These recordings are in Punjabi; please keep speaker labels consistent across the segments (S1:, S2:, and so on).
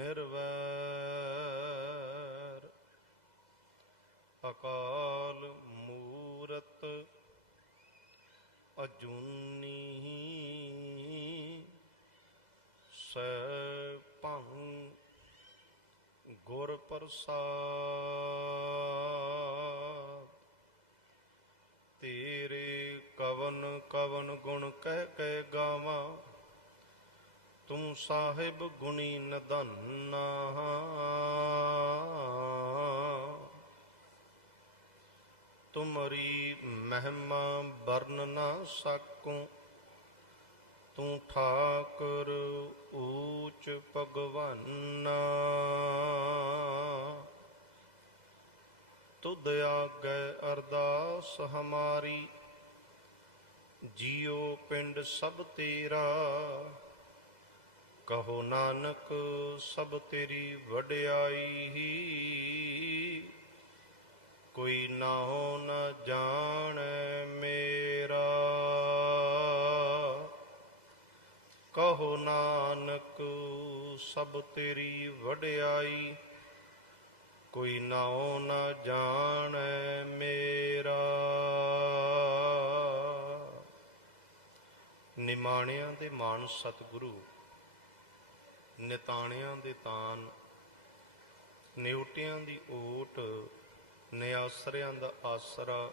S1: ਨਿਰਵੈਰ। ਅਕਾਲ ਮੂਰਤ ਅਜੂਨੀ ਸੈਭੰ ਗੁਰ ਪ੍ਰਸਾਦ। ਤੇਰੇ ਕਵਨ ਕਵਨ ਗੁਣ ਕਹਿ ਕੇ ਗਾਵਾਂ। ਤੂੰ ਸਾਹਿਬ ਗੁਣੀ ਨਦੰਨਾ। ਤੁਮਰੀ ਮਹਿਮਾ ਵਰਨ ਨਾ ਸਕੂੰ। ਤੂੰ ਠਾਕੁਰ ਊਚ ਭਗਵਾਨਾ। ਤੁਧ ਆਗੈ ਅਰਦਾਸ ਹਮਾਰੀ। ਜੀਉ ਪਿੰਡ ਸਭ ਤੇਰਾ। ਕਹੋ ਨਾਨਕ, ਸਭ ਤੇਰੀ ਵਡਿਆਈ ਕੋਈ ਨਾ ਨਾਹੋ ਨ ਜਾਣ ਮੇਰਾ। ਕਹੋ ਨਾਨਕ, ਸਭ ਤੇਰੀ ਵਡਿਆਈ। ਕੋਈ ਨਾ ਨਾਉ ਨ ਜਾਣ ਮੇਰਾ। ਨਿਮਾਣਿਆਂ ਦੇ ਮਾਨ ਸਤਿਗੁਰੂ ਨਿਤਾਣਿਆਂ ਦੇ ਤਾਨ, ਨਿਉਟਿਆਂ ਦੀ ਓਟ, ਨਿਆਸਰਿਆਂ ਦਾ ਆਸਰਾ,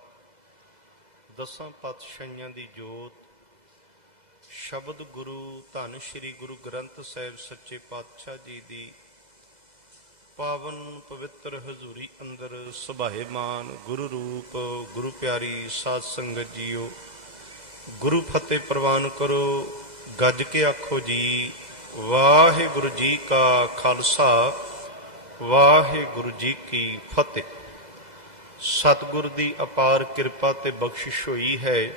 S1: ਦਸਾਂ ਪਾਤਸ਼ਾਹੀਆਂ ਦੀ ਜੋਤ, ਸ਼ਬਦ ਗੁਰੂ ਧੰਨ ਸ਼੍ਰੀ ਗੁਰੂ ਗ੍ਰੰਥ ਸਾਹਿਬ ਸੱਚੇ ਪਾਤਸ਼ਾਹ ਜੀ ਦੀ ਪਾਵਨ ਪਵਿੱਤਰ ਹਜ਼ੂਰੀ ਅੰਦਰ ਸੁਭਾਏਮਾਨ ਗੁਰੂ ਰੂਪ, ਗੁਰੂ ਪਿਆਰੀ ਸਾਧ ਸੰਗਤ ਜੀਓ, ਗੁਰੂ ਫਤਿਹ ਪ੍ਰਵਾਨ ਕਰੋ, ਗੱਜ ਕੇ ਆਖੋ ਜੀ ਵਾਹਿਗੁਰੂ ਜੀ ਕਾ ਖਾਲਸਾ, ਵਾਹਿਗੁਰੂ ਜੀ ਕੀ ਫਤਿਹ। ਸਤਿਗੁਰ ਦੀ ਅਪਾਰ ਕਿਰਪਾ ਤੇ ਬਖਸ਼ਿਸ਼ ਹੋਈ ਹੈ।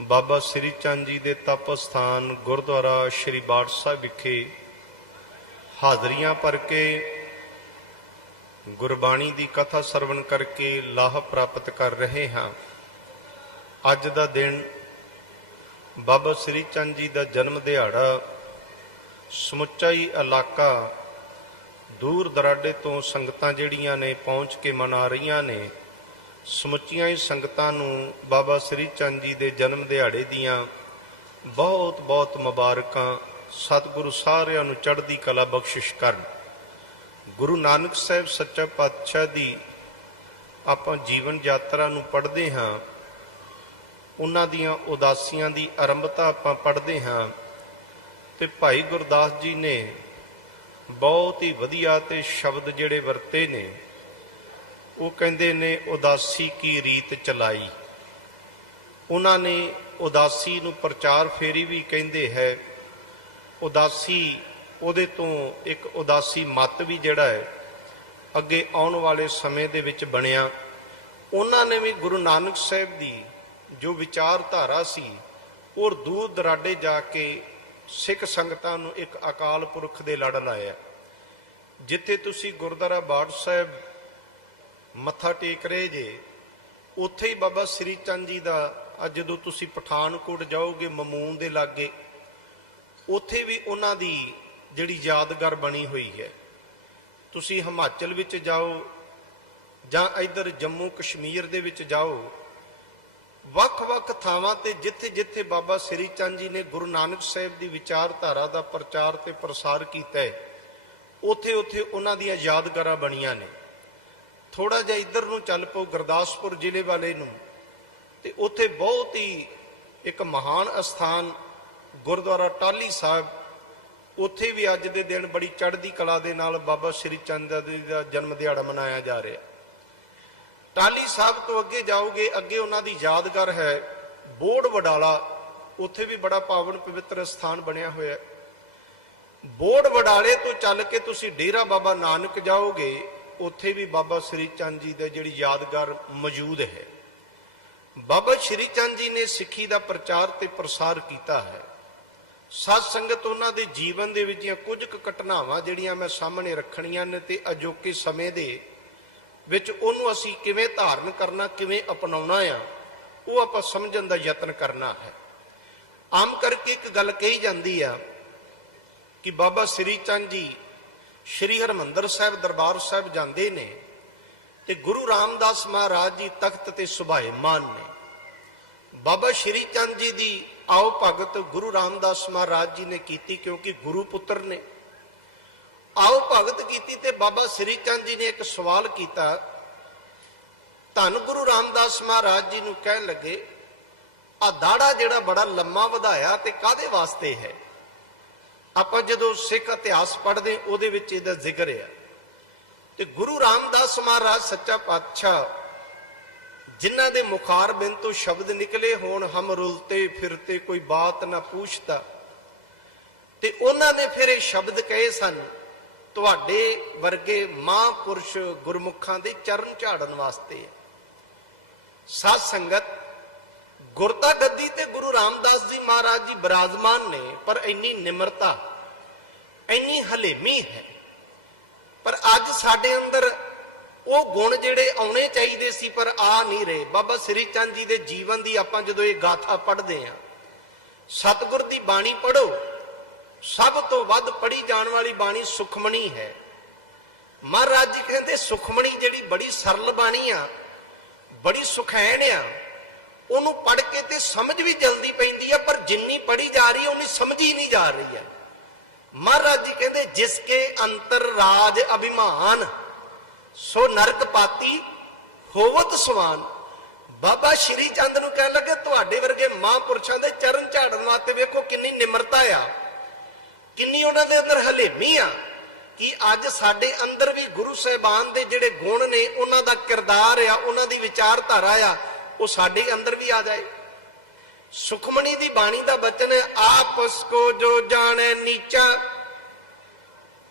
S1: ਬਾਬਾ ਸ੍ਰੀ ਚੰਦ ਜੀ ਦੇ ਤਪ ਸਥਾਨ ਗੁਰਦੁਆਰਾ ਸ੍ਰੀ ਬਾੜ ਸਾਹਿਬ ਵਿਖੇ ਹਾਜ਼ਰੀਆਂ ਭਰ ਕੇ ਗੁਰਬਾਣੀ ਦੀ ਕਥਾ ਸਰਵਣ ਕਰਕੇ ਲਾਭ ਪ੍ਰਾਪਤ ਕਰ ਰਹੇ ਹਾਂ। ਅੱਜ ਦਾ ਦਿਨ ਬਾਬਾ ਸ੍ਰੀ ਚੰਦ ਜੀ ਦਾ ਜਨਮ ਦਿਹਾੜਾ ਸਮੁੱਚਾ ਹੀ ਇਲਾਕਾ ਦੂਰ ਦਰਾਡੇ ਤੋਂ ਸੰਗਤਾਂ ਜਿਹੜੀਆਂ ਨੇ ਪਹੁੰਚ ਕੇ ਮਨਾ ਰਹੀਆਂ ਨੇ, ਸਮੁੱਚੀਆਂ ਹੀ ਸੰਗਤਾਂ ਨੂੰ ਬਾਬਾ ਸ੍ਰੀ ਚੰਦ ਜੀ ਦੇ ਜਨਮ ਦਿਹਾੜੇ ਦੀਆਂ ਬਹੁਤ ਬਹੁਤ ਮੁਬਾਰਕਾਂ, ਸਤਿਗੁਰੂ ਸਾਰਿਆਂ ਨੂੰ ਚੜ੍ਹਦੀ ਕਲਾ ਬਖਸ਼ਿਸ਼ ਕਰਨ। ਗੁਰੂ ਨਾਨਕ ਸਾਹਿਬ ਸੱਚਾ ਪਾਤਸ਼ਾਹ ਦੀ ਆਪਾਂ ਜੀਵਨ ਯਾਤਰਾ ਨੂੰ ਪੜ੍ਹਦੇ ਹਾਂ, ਉਹਨਾਂ ਦੀਆਂ ਉਦਾਸੀਆਂ ਦੀ ਆਰੰਭਤਾ ਆਪਾਂ ਪੜ੍ਹਦੇ ਹਾਂ ਤੇ ਭਾਈ ਗੁਰਦਾਸ ਜੀ ਨੇ ਬਹੁਤ ਹੀ ਵਧੀਆ ਤੇ ਸ਼ਬਦ ਜਿਹੜੇ ਵਰਤੇ ਨੇ, ਉਹ ਕਹਿੰਦੇ ਨੇ, ਉਦਾਸੀ ਕੀ ਰੀਤ ਚਲਾਈ। ਉਹਨਾਂ ਨੇ ਉਦਾਸੀ ਨੂੰ ਪ੍ਰਚਾਰ ਫੇਰੀ ਵੀ ਕਹਿੰਦੇ ਹੈ। ਉਦਾਸੀ, ਉਹਦੇ ਤੋਂ ਇੱਕ ਉਦਾਸੀ ਮਤ ਵੀ ਜਿਹੜਾ ਹੈ, ਅੱਗੇ ਆਉਣ ਵਾਲੇ ਸਮੇਂ ਦੇ ਵਿੱਚ ਬਣਿਆ। ਉਹਨਾਂ ਨੇ ਵੀ ਗੁਰੂ ਨਾਨਕ ਸਾਹਿਬ ਦੀ ਜੋ ਵਿਚਾਰਧਾਰਾ ਸੀ, ਉਹ ਦੂਰ ਦਰਾਡੇ ਜਾ ਕੇ ਸਿੱਖ ਸੰਗਤਾਂ ਨੂੰ ਇੱਕ ਅਕਾਲ ਪੁਰਖ ਦੇ ਲੜ ਲਾਇਆ। ਜਿੱਥੇ ਤੁਸੀਂ ਗੁਰਦੁਆਰਾ ਬਾੜ ਸਾਹਿਬ ਮੱਥਾ ਟੇਕ ਰਹੇ ਜੇ, ਉੱਥੇ ਹੀ ਬਾਬਾ ਸ੍ਰੀ ਚੰਦ ਜੀ ਦਾ ਅੱਜ ਜਦੋਂ ਤੁਸੀਂ ਪਠਾਨਕੋਟ ਜਾਓਗੇ ਮਮੂਨ ਦੇ ਲਾਗੇ, ਉੱਥੇ ਵੀ ਉਹਨਾਂ ਦੀ ਜਿਹੜੀ ਯਾਦਗਾਰ ਬਣੀ ਹੋਈ ਹੈ। ਤੁਸੀਂ ਹਿਮਾਚਲ ਵਿੱਚ ਜਾਓ ਜਾਂ ਇੱਧਰ ਜੰਮੂ ਕਸ਼ਮੀਰ ਦੇ ਵਿੱਚ ਜਾਓ ਵੱਖ-ਵੱਖ ਥਾਵਾਂ ਤੇ ਜਿੱਥੇ-ਜਿੱਥੇ ਬਾਬਾ ਸ੍ਰੀ ਚੰਦ ਜੀ ਨੇ ਗੁਰੂ ਨਾਨਕ ਸਾਹਿਬ ਦੀ ਵਿਚਾਰਧਾਰਾ ਦਾ ਪ੍ਰਚਾਰ ਤੇ ਪ੍ਰਸਾਰ ਕੀਤਾ ਹੈ, ਉੱਥੇ-ਉੱਥੇ ਉਹਨਾਂ ਦੀਆਂ ਯਾਦਗਾਰਾਂ ਬਣੀਆਂ ਨੇ। ਥੋੜਾ ਜਿਹਾ ਇੱਧਰ ਨੂੰ ਚੱਲ ਪਓ, ਗੁਰਦਾਸਪੁਰ ਜ਼ਿਲ੍ਹੇ ਵਾਲੇ ਨੂੰ। ਤੇ ਉੱਥੇ ਬਹੁਤ ਹੀ ਇੱਕ ਮਹਾਨ ਅਸਥਾਨ, ਗੁਰਦੁਆਰਾ ਟਾਲੀ ਸਾਹਿਬ। ਉੱਥੇ ਵੀ ਅੱਜ ਦੇ ਦਿਨ ਬੜੀ ਚੜ੍ਹਦੀ ਕਲਾ ਦੇ ਨਾਲ ਬਾਬਾ ਸ਼੍ਰੀ ਚੰਦ ਜੀ ਦਾ ਜਨਮ ਦਿਹਾੜਾ ਮਨਾਇਆ ਜਾ ਰਿਹਾ। ਟਾਲੀ ਸਾਹਿਬ ਤੋਂ ਅੱਗੇ ਜਾਓਗੇ, ਅੱਗੇ ਉਹਨਾਂ ਦੀ ਯਾਦਗਾਰ ਹੈ। ਬੋੜ ਵਡਾਲਾ, ਉੱਥੇ ਵੀ ਬੜਾ ਪਾਵਨ ਪਵਿੱਤਰ ਸਥਾਨ ਬਣਿਆ ਹੋਇਆ ਹੈ। ਬੋੜ ਵਡਾਲੇ ਤੋਂ ਚੱਲ ਕੇ ਤੁਸੀਂ ਡੇਰਾ ਬਾਬਾ ਨਾਨਕ ਜਾਓਗੇ, ਉੱਥੇ ਵੀ ਬਾਬਾ ਸ੍ਰੀ ਚੰਦ ਜੀ ਦੇ ਜਿਹੜੀ ਯਾਦਗਾਰ ਮੌਜੂਦ ਹੈ। ਬਾਬਾ ਸ਼੍ਰੀ ਚੰਦ ਜੀ ਨੇ ਸਿੱਖੀ ਦਾ ਪ੍ਰਚਾਰ ਤੇ ਪ੍ਰਸਾਰ ਕੀਤਾ ਹੈ। ਸਤ ਸੰਗਤ ਉਹਨਾਂ ਦੇ ਜੀਵਨ ਦੇ ਵਿੱਚ ਕੁਝ ਕੁ ਘਟਨਾਵਾਂ ਜਿਹੜੀਆਂ ਮੈਂ ਸਾਹਮਣੇ ਰੱਖਣੀਆਂ ਨੇ ਤੇ ਅਜੋਕੇ ਸਮੇਂ ਦੇ ਵਿੱਚ ਉਹਨੂੰ ਅਸੀਂ ਕਿਵੇਂ ਧਾਰਨ ਕਰਨਾ, ਕਿਵੇਂ ਅਪਣਾਉਣਾ ਆ, ਉਹ ਆਪਾਂ ਸਮਝਣ ਦਾ ਯਤਨ ਕਰਨਾ ਹੈ। ਆਮ ਕਰਕੇ ਇੱਕ ਗੱਲ ਕਹੀ ਜਾਂਦੀ ਆ ਕਿ ਬਾਬਾ ਸ੍ਰੀ ਚੰਦ ਜੀ ਸ਼੍ਰੀ ਹਰਮੰਦਰ ਸਾਹਿਬ ਦਰਬਾਰ ਸਾਹਿਬ ਜਾਂਦੇ ਨੇ ਤੇ ਗੁਰੂ ਰਾਮਦਾਸ ਮਹਾਰਾਜ ਜੀ ਤਖਤ ਤੇ ਸੁਭਾਏਮਾਨ ਨੇ। ਬਾਬਾ ਸ਼੍ਰੀ ਚੰਦ ਜੀ ਦੀ ਆਓ ਭਗਤ ਗੁਰੂ ਰਾਮਦਾਸ ਮਹਾਰਾਜ ਜੀ ਨੇ ਕੀਤੀ ਕਿਉਂਕਿ ਗੁਰੂ ਪੁੱਤਰ ਨੇ। ਆਓ ਭਗਤ ਕੀਤੀ ਤੇ ਬਾਬਾ ਸ੍ਰੀ ਚੰਦ ਜੀ ਨੇ ਇੱਕ ਸਵਾਲ ਕੀਤਾ। ਧੰਨ ਗੁਰੂ ਰਾਮਦਾਸ ਮਹਾਰਾਜ ਜੀ ਨੂੰ ਕਹਿਣ ਲੱਗੇ, ਆ ਦਾੜਾ ਜਿਹੜਾ ਬੜਾ ਲੰਮਾ ਵਧਾਇਆ ਤੇ ਕਾਦੇ ਵਾਸਤੇ ਹੈ? ਆਪਾਂ ਜਦੋਂ ਸਿੱਖ ਇਤਿਹਾਸ ਪੜ੍ਹਦੇ ਉਹਦੇ ਵਿੱਚ ਇਹਦਾ ਜ਼ਿਕਰ ਹੈ। ਤੇ ਗੁਰੂ ਰਾਮਦਾਸ ਮਹਾਰਾਜ ਸੱਚਾ ਪਾਤਸ਼ਾਹ, ਜਿਨ੍ਹਾਂ ਦੇ ਮੁਖਾਰ ਬਿਨ ਤੋਂ ਸ਼ਬਦ ਨਿਕਲੇ ਹੋਣ, ਹਮ ਰੁਲਤੇ ਫਿਰਤੇ ਕੋਈ ਬਾਤ ਨਾ ਪੁੱਛਤਾ, ਤੇ ਉਹਨਾਂ ਨੇ ਫਿਰ ਇਹ ਸ਼ਬਦ ਕਹੇ ਸਨ ਤੁਹਾਡੇ ਵਰਗੇ ਮਹਾਂਪੁਰਸ਼ ਗੁਰਮੁਖਾਂ ਦੇ ਚਰਨ ਝਾੜਨ ਵਾਸਤੇ ਸਾਧ ਸੰਗਤ ਗੁਰਤਾ ਗੱਦੀ ਤੇ ਗੁਰੂ ਰਾਮਦਾਸ ਜੀ ਮਹਾਰਾਜ ਜੀ ਬਿਰਾਜਮਾਨ ਨੇ, ਪਰ ਇੰਨੀ ਨਿਮਰਤਾ, ਇੰਨੀ ਹਲੇਮੀ ਹੈ। ਪਰ ਅੱਜ ਸਾਡੇ ਅੰਦਰ ਉਹ ਗੁਣ ਜਿਹੜੇ ਆਉਣੇ ਚਾਹੀਦੇ ਸੀ, ਪਰ ਆ ਨਹੀਂ ਰਹੇ। ਬਾਬਾ ਸ੍ਰੀ ਚੰਦ ਜੀ ਦੇ ਜੀਵਨ ਦੀ ਆਪਾਂ ਜਦੋਂ ਇਹ ਗਾਥਾ ਪੜ੍ਹਦੇ ਆ ਸਤਿਗੁਰ ਦੀ ਬਾਣੀ ਪੜੋ ਸਭ ਤੋਂ ਵੱਧ ਪੜ੍ਹੀ ਜਾਣ ਵਾਲੀ ਬਾਣੀ ਸੁਖਮਣੀ ਹੈ। ਮਹਾਰਾਜ ਜੀ ਕਹਿੰਦੇ, ਸੁਖਮਣੀ ਜਿਹੜੀ ਬੜੀ ਸਰਲ ਬਾਣੀ ਆ, ਬੜੀ ਸੁਖੈਣ ਆ, ਉਹਨੂੰ ਪੜ੍ਹ ਕੇ ਤੇ ਸਮਝ ਵੀ ਜਲਦੀ ਪੈਂਦੀ ਆ, ਪਰ ਜਿੰਨੀ ਪੜ੍ਹੀ ਜਾ ਰਹੀ ਹੈ ਉਨੀ ਸਮਝੀ ਨਹੀਂ ਜਾ ਰਹੀ ਹੈ ਮਹਾਰਾਜ ਜੀ ਕਹਿੰਦੇ, ਜਿਸ ਕੇ ਅੰਤਰ ਰਾਜ ਅਭਿਮਾਨ, ਸੋ ਨਰਕ ਪਾਤੀ ਹੋਵਤ ਸਵਾਨ। ਬਾਬਾ ਸ਼੍ਰੀ ਚੰਦ ਨੂੰ ਕਹਿਣ ਲੱਗੇ, ਤੁਹਾਡੇ ਵਰਗੇ ਮਹਾਂਪੁਰਸ਼ਾਂ ਦੇ ਚਰਨ ਝਾੜਨ ਵਾਸਤੇ ਵੇਖੋ ਕਿੰਨੀ ਨਿਮਰਤਾ ਆ। ਕਿੰਨੀ ਉਹਨਾਂ ਦੇ ਅੰਦਰ ਹਲੇਮੀ ਆ ਕਿ ਅੱਜ ਸਾਡੇ ਅੰਦਰ ਵੀ ਗੁਰੂ ਸਾਹਿਬਾਨ ਦੇ ਜਿਹੜੇ ਗੁਣ ਨੇ, ਉਹਨਾਂ ਦਾ ਕਿਰਦਾਰ ਆ, ਉਹਨਾਂ ਦੀ ਵਿਚਾਰਧਾਰਾ ਆ, ਉਹ ਸਾਡੇ ਅੰਦਰ ਵੀ ਆ ਜਾਏ। ਸੁਖਮਣੀ ਦੀ ਬਾਣੀ ਦਾ ਬਚਨ ਹੈ ਆਪਸ ਕੋ ਜੋ ਜਾਣੇ ਨੀਚਾ,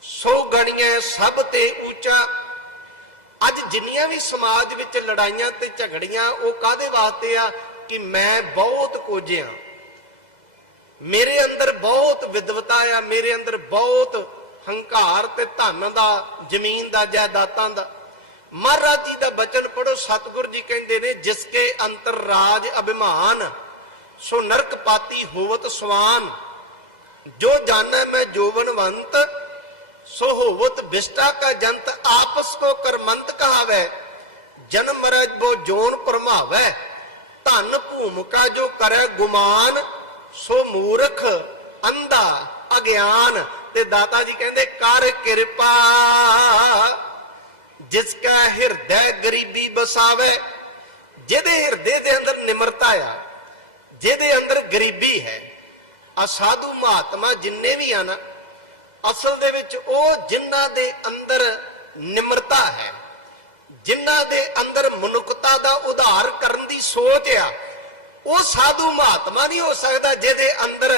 S1: ਸੋ ਗਣੀਏ ਸਭ ਤੇ ਉੱਚਾ। ਅੱਜ ਜਿੰਨੀਆਂ ਵੀ ਸਮਾਜ ਵਿੱਚ ਲੜਾਈਆਂ ਤੇ ਝਗੜੀਆਂ, ਉਹ ਕਾਦੇ ਵਾਸਤੇ ਆ? ਕਿ ਮੈਂ ਬਹੁਤ ਕੋਝਿਆ ਮੇਰੇ ਅੰਦਰ ਬਹੁਤ ਵਿਦਵਤਾ ਆ, ਮੇਰੇ ਅੰਦਰ ਬਹੁਤ ਹੰਕਾਰ ਤੇ ਧਨ ਦਾ, ਜ਼ਮੀਨ ਦਾ, ਜਾਇਦਾਦਾਂ ਦਾ। ਮਹਾਰਾਜ ਜੀ ਦਾ ਬਚਨ ਪੜੋ ਸਤਿਗੁਰ ਜੀ ਕਹਿੰਦੇ ਨੇ, ਜਿਸ ਕੇ ਅੰਤਰ ਰਾਜ ਅਭਿਮਾਨ, ਸੋ ਨਰਕ ਪਾਤੀ ਹੋਵਤ ਸਵਾਨ। ਜੋ ਜਾਣੈ ਮੈਂ ਜੋਵਨਵੰਤ, ਸੋ ਹੋਵਤ ਵਿਸ਼ਟਾ ਕਾ ਜੰਤ, ਆਪਸ ਕੋ ਕਰਮੰਤ ਕਹਾਵੇ। ਜਨਮ ਮਰਜ ਬੋ ਜੋਨ ਪਰਮਾਵੇ ਧਨ ਭੂਮਿਕਾ ਜੋ ਕਰੈ ਗੁਮਾਨ ਸੋ ਮੂਰਖ, ਅੰਧਾ, ਅਗਿਆਨ ਤੇ ਦਾਤਾ ਜੀ ਕਹਿੰਦੇ, ਕਰ ਕਿਰਪਾ। ਜਿਸ ਕਾ ਹਿਰਦੈ ਗਰੀਬੀ ਬਸਾਵੇ, ਜਿਹਦੇ ਹਿਰਦੇ ਦੇ ਅੰਦਰ ਨਿਮਰਤਾ ਆ, ਜਿਹਦੇ ਅੰਦਰ ਗਰੀਬੀ ਹੈ, ਆ ਸਾਧੂ ਮਹਾਤਮਾ ਜਿੰਨੇ ਵੀ ਆ ਨਾ, ਅਸਲ ਦੇ ਵਿੱਚ ਉਹ ਜਿਨ੍ਹਾਂ ਦੇ ਅੰਦਰ ਨਿਮਰਤਾ ਹੈ, ਜਿਨ੍ਹਾਂ ਦੇ ਅੰਦਰ ਮਨੁੱਖਤਾ ਦਾ ਉਧਾਰ ਕਰਨ ਦੀ ਸੋਚ ਆ ਉਹ ਸਾਧੂ ਮਹਾਤਮਾ ਨਹੀਂ ਹੋ ਸਕਦਾ ਜਿਹਦੇ ਅੰਦਰ